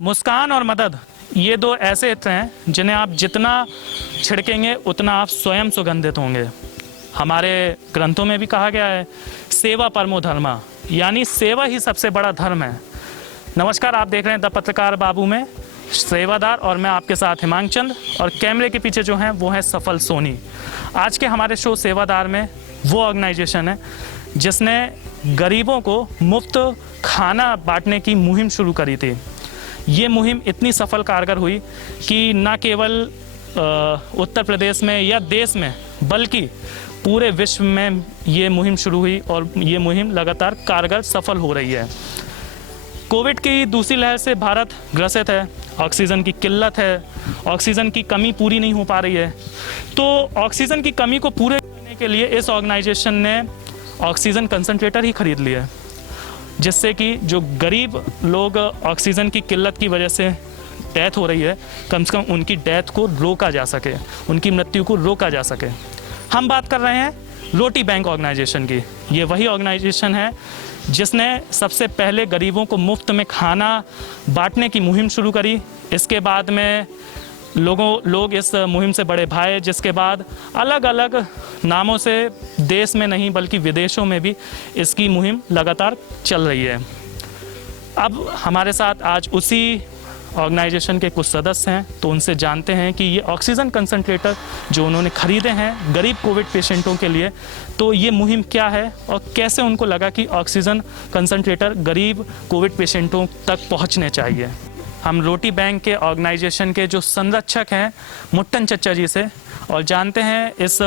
मुस्कान और मदद, ये दो ऐसे इत्र हैं जिन्हें आप जितना छिड़केंगे उतना आप स्वयं सुगंधित होंगे। हमारे ग्रंथों में भी कहा गया है, सेवा परमो धर्मा, यानी सेवा ही सबसे बड़ा धर्म है। नमस्कार, आप देख रहे हैं द पत्रकार बाबू में सेवादार, और मैं आपके साथ हिमांक चंद, और कैमरे के पीछे जो हैं वो हैं सफल सोनी। आज के हमारे शो सेवादार में वो ऑर्गेनाइजेशन है जिसने गरीबों को मुफ्त खाना बांटने की मुहिम शुरू करी थी। ये मुहिम इतनी सफल कारगर हुई कि न केवल उत्तर प्रदेश में या देश में बल्कि पूरे विश्व में ये मुहिम शुरू हुई और ये मुहिम लगातार कारगर सफल हो रही है। कोविड की दूसरी लहर से भारत ग्रसित है, ऑक्सीजन की किल्लत है, ऑक्सीजन की कमी पूरी नहीं हो पा रही है। तो ऑक्सीजन की कमी को पूरे करने के लिए इस ऑर्गेनाइजेशन ने ऑक्सीजन कंसंट्रेटर ही खरीद लिए, जिससे कि जो गरीब लोग ऑक्सीजन की किल्लत की वजह से डेथ हो रही है, कम से कम उनकी डेथ को रोका जा सके, उनकी मृत्यु को रोका जा सके। हम बात कर रहे हैं रोटी बैंक ऑर्गेनाइजेशन की। ये वही ऑर्गेनाइजेशन है जिसने सबसे पहले गरीबों को मुफ्त में खाना बांटने की मुहिम शुरू करी। इसके बाद में लोग इस मुहिम से बड़े भाए, जिसके बाद अलग अलग नामों से देश में नहीं बल्कि विदेशों में भी इसकी मुहिम लगातार चल रही है। अब हमारे साथ आज उसी ऑर्गेनाइजेशन के कुछ सदस्य हैं, तो उनसे जानते हैं कि ये ऑक्सीजन कंसंट्रेटर जो उन्होंने ख़रीदे हैं गरीब कोविड पेशेंटों के लिए, तो ये मुहिम क्या है और कैसे उनको लगा कि ऑक्सीजन कंसंट्रेटर गरीब कोविड पेशेंटों तक पहुंचने चाहिए। हम रोटी बैंक के ऑर्गेनाइजेशन के जो संरक्षक हैं मुट्टन चच्चा जी से और जानते हैं इस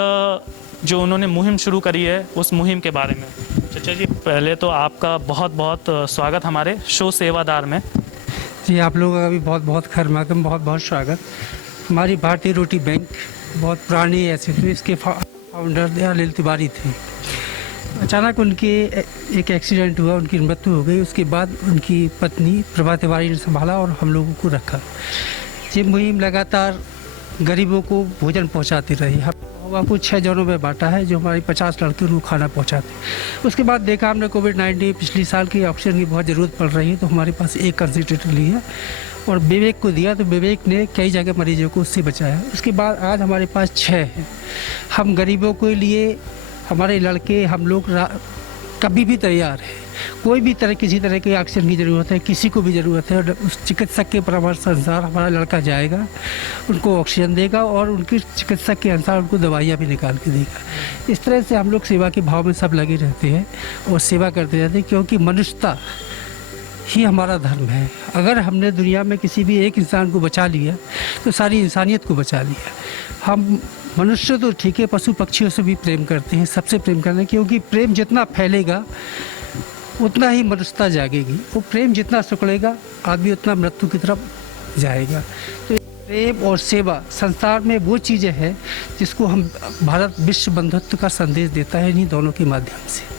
जो उन्होंने मुहिम शुरू करी है उस मुहिम के बारे में। चच्चा जी, पहले तो आपका बहुत बहुत स्वागत हमारे शो सेवादार में। जी, आप लोगों का भी बहुत बहुत खैर मकदम, बहुत बहुत स्वागत। हमारी भारतीय रोटी बैंक बहुत पुरानी ऐसी थी, इसके फाउंडर दयाल तिवारी थे। अचानक उनके एक एक्सीडेंट हुआ, उनकी मृत्यु हो गई। उसके बाद उनकी पत्नी प्रभा तिवारी ने संभाला और हम लोगों को रखा। ये मुहिम लगातार गरीबों को भोजन पहुंचाती रही। हम कुछ 6 जोनों में बांटा है, जो हमारी 50 लड़के उनको खाना पहुंचाते। उसके बाद देखा हमने कोविड-19 पिछले साल की ऑक्सीजन की बहुत ज़रूरत पड़ रही है, तो हमारे पास एक कंसंट्रेटर लिया और विवेक को दिया, तो विवेक ने कई जगह मरीजों को उससे बचाया। उसके बाद आज हमारे पास 6 हैं। हम गरीबों के लिए, हमारे लड़के, हम लोग कभी भी तैयार हैं। कोई भी तरह किसी तरह की ऑक्सीजन की ज़रूरत है, किसी को भी ज़रूरत है, और उस चिकित्सक के परामर्श अनुसार हमारा लड़का जाएगा, उनको ऑक्सीजन देगा और उनकी चिकित्सक के अनुसार उनको दवाइयाँ भी निकाल के देगा। इस तरह से हम लोग सेवा के भाव में सब लगे रहते हैं और सेवा करते रहते हैं, क्योंकि मनुष्यता ही हमारा धर्म है। अगर हमने दुनिया में किसी भी एक इंसान को बचा लिया तो सारी इंसानियत को बचा लिया। हम मनुष्य तो ठीक है, पशु पक्षियों से भी प्रेम करते हैं, सबसे प्रेम करते हैं, क्योंकि प्रेम जितना फैलेगा उतना ही मनुष्यता जागेगी। वो प्रेम जितना सुकड़ेगा आदमी उतना मृत्यु की तरफ जाएगा। तो प्रेम और सेवा संसार में वो चीज़ें हैं जिसको हम भारत विश्व बंधुत्व का संदेश देता है, इन्हीं दोनों के माध्यम से।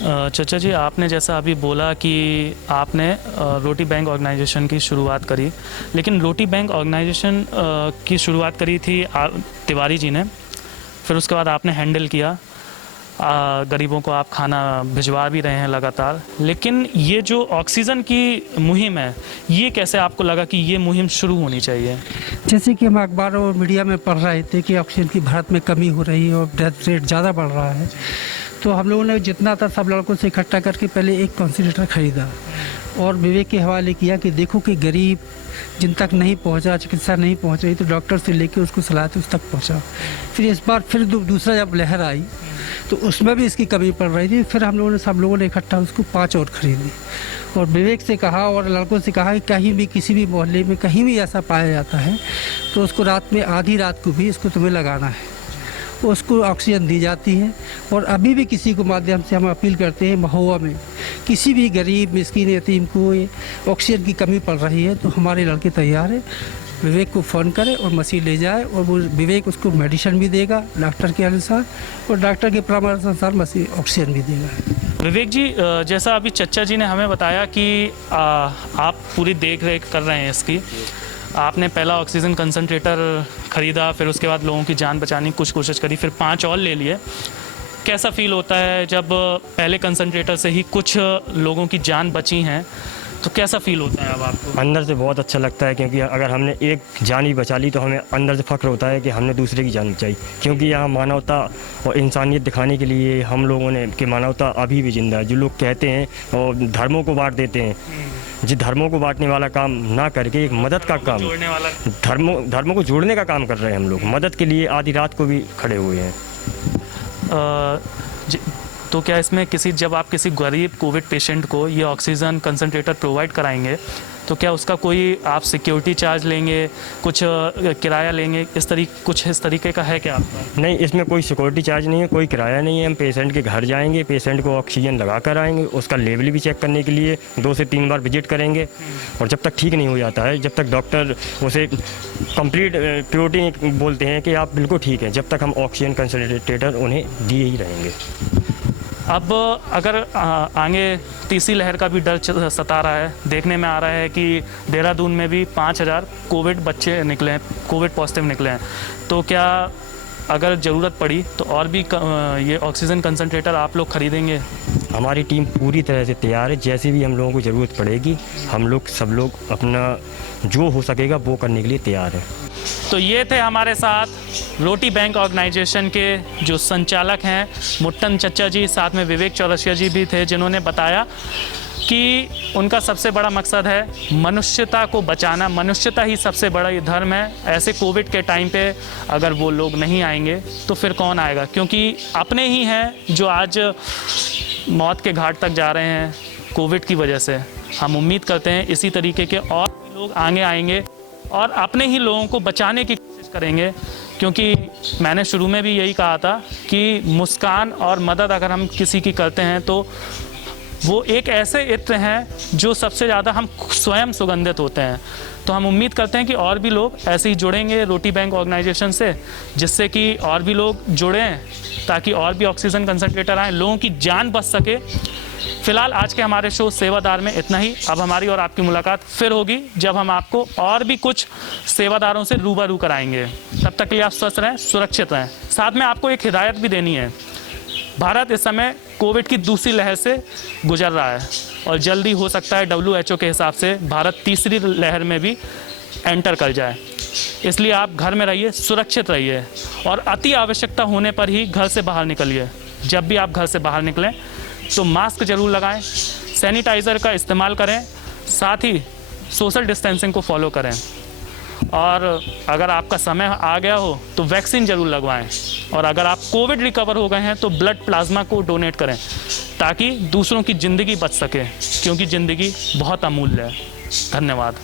चचा जी, आपने जैसा अभी बोला कि आपने रोटी बैंक ऑर्गेनाइजेशन की शुरुआत करी, लेकिन रोटी बैंक ऑर्गेनाइजेशन की शुरुआत करी थी तिवारी जी ने, फिर उसके बाद आपने हैंडल किया, गरीबों को आप खाना भिजवा भी रहे हैं लगातार। लेकिन ये जो ऑक्सीजन की मुहिम है, ये कैसे आपको लगा कि ये मुहिम शुरू होनी चाहिए? जैसे कि हम अखबारों और मीडिया में पढ़ रहे थे कि ऑक्सीजन की भारत में कमी हो रही है और डेथ रेट ज़्यादा बढ़ रहा है, तो हम लोगों ने जितना था सब लड़कों से इकट्ठा करके पहले एक कंसंट्रेटर खरीदा और विवेक के हवाले किया कि देखो कि गरीब जिन तक नहीं पहुंचा, चिकित्सा नहीं पहुंच रही, तो डॉक्टर से लेके उसको सलाह थी उस तक पहुंचा। फिर इस बार फिर दूसरा जब लहर आई तो उसमें भी इसकी कमी पड़ रही थी। फिर हम लोगों ने, सब लोगों ने इकट्ठा उसको 5 और ख़रीदी और विवेक से कहा और लड़कों से कहा कि कहीं भी किसी भी मोहल्ले में कहीं भी ऐसा पाया जाता है तो उसको रात में, आधी रात को भी इसको तुम्हें लगाना है, उसको ऑक्सीजन दी जाती है। और अभी भी किसी को माध्यम से हम अपील करते हैं, महुआ में किसी भी गरीब मिस्कीन यतीम को ऑक्सीजन की कमी पड़ रही है तो हमारे लड़के तैयार है, विवेक को फ़ोन करे और मशीन ले जाए और वो विवेक उसको मेडिसिन भी देगा डॉक्टर के अनुसार और डॉक्टर के परामर्श अनुसार मशीन ऑक्सीजन भी देगा। विवेक जी, जैसा अभी चच्चा जी ने हमें बताया कि आप पूरी देख रेख कर रहे हैं इसकी, आपने पहला ऑक्सीजन कंसंट्रेटर ख़रीदा, फिर उसके बाद लोगों की जान बचाने की कुछ कोशिश करी, फिर 5 और ले लिए। कैसा फील होता है जब पहले कंसंट्रेटर से ही कुछ लोगों की जान बची हैं तो कैसा फील होता है अब आपको? अंदर से बहुत अच्छा लगता है, क्योंकि अगर हमने एक जान भी बचा ली तो हमें अंदर से फ़ख्र होता है कि हमने दूसरे की जान बचाई। क्योंकि यहाँ मानवता और इंसानियत दिखाने के लिए हम लोगों ने कि मानवता अभी भी जिंदा है। जो लोग कहते हैं और धर्मों को बांट देते हैं, जो धर्मों को बांटने वाला काम ना करके एक मदद का काम, जोड़ने वाला धर्मों को जोड़ने का काम कर रहे हैं हम लोग। मदद के लिए आधी रात को भी खड़े हुए हैं। तो क्या इसमें जब आप किसी गरीब कोविड पेशेंट को ये ऑक्सीजन कंसंट्रेटर प्रोवाइड कराएंगे तो क्या उसका कोई आप सिक्योरिटी चार्ज लेंगे, कुछ किराया लेंगे, कुछ इस तरीके का है क्या आपका? नहीं, इसमें कोई सिक्योरिटी चार्ज नहीं है, कोई किराया नहीं है। हम पेशेंट के घर जाएंगे, पेशेंट को ऑक्सीजन लगा कर आएंगे, उसका लेवल भी चेक करने के लिए 2 से 3 बार विजिट करेंगे। और जब तक ठीक नहीं हो जाता है, जब तक डॉक्टर उसे कंप्लीट प्योरिटी बोलते हैं कि आप बिल्कुल ठीक हैं, जब तक हम ऑक्सीजन कंसंट्रेटर उन्हें दिए ही रहेंगे। अब अगर आगे तीसरी लहर का भी डर सता रहा है, देखने में आ रहा है कि देहरादून में भी 5000 कोविड बच्चे निकले हैं, कोविड पॉजिटिव निकले हैं, तो क्या अगर ज़रूरत पड़ी तो और भी ये ऑक्सीजन कंसंट्रेटर आप लोग खरीदेंगे? हमारी टीम पूरी तरह से तैयार है। जैसे भी हम लोगों को ज़रूरत पड़ेगी, हम लोग सब लोग अपना जो हो सकेगा वो करने के लिए तैयार है। तो ये थे हमारे साथ रोटी बैंक ऑर्गेनाइजेशन के जो संचालक हैं मुट्टन चच्चा जी, साथ में विवेक चौरसिया जी भी थे, जिन्होंने बताया कि उनका सबसे बड़ा मकसद है मनुष्यता को बचाना। मनुष्यता ही सबसे बड़ा ये धर्म है। ऐसे कोविड के टाइम पे अगर वो लोग नहीं आएंगे तो फिर कौन आएगा, क्योंकि अपने ही हैं जो आज मौत के घाट तक जा रहे हैं कोविड की वजह से। हम उम्मीद करते हैं इसी तरीके के और भी लोग आगे आएंगे और अपने ही लोगों को बचाने की कोशिश करेंगे, क्योंकि मैंने शुरू में भी यही कहा था कि मुस्कान और मदद अगर हम किसी की करते हैं तो वो एक ऐसे इत्र हैं जो सबसे ज़्यादा हम स्वयं सुगंधित होते हैं। तो हम उम्मीद करते हैं कि और भी लोग ऐसे ही जुड़ेंगे रोटी बैंक ऑर्गेनाइजेशन से, जिससे कि और भी लोग जुड़ें, ताकि और भी ऑक्सीजन कंसंट्रेटर आएँ, लोगों की जान बच सके। फिलहाल आज के हमारे शो सेवादार में इतना ही। अब हमारी और आपकी मुलाकात फिर होगी जब हम आपको और भी कुछ सेवादारों से रूबरू कराएंगे। तब तक के लिए आप स्वस्थ रहें, सुरक्षित रहें। साथ में आपको एक हिदायत भी देनी है। भारत इस समय कोविड की दूसरी लहर से गुजर रहा है और जल्दी हो सकता है WHO के हिसाब से भारत तीसरी लहर में भी एंटर कर जाए। इसलिए आप घर में रहिए, सुरक्षित रहिए और अति आवश्यकता होने पर ही घर से बाहर निकलिए। जब भी आप घर से बाहर निकलें तो मास्क जरूर लगाएं, सैनिटाइज़र का इस्तेमाल करें, साथ ही सोशल डिस्टेंसिंग को फॉलो करें। और अगर आपका समय आ गया हो तो वैक्सीन जरूर लगवाएं। और अगर आप कोविड रिकवर हो गए हैं तो ब्लड प्लाज्मा को डोनेट करें, ताकि दूसरों की ज़िंदगी बच सके, क्योंकि ज़िंदगी बहुत अमूल्य है। धन्यवाद।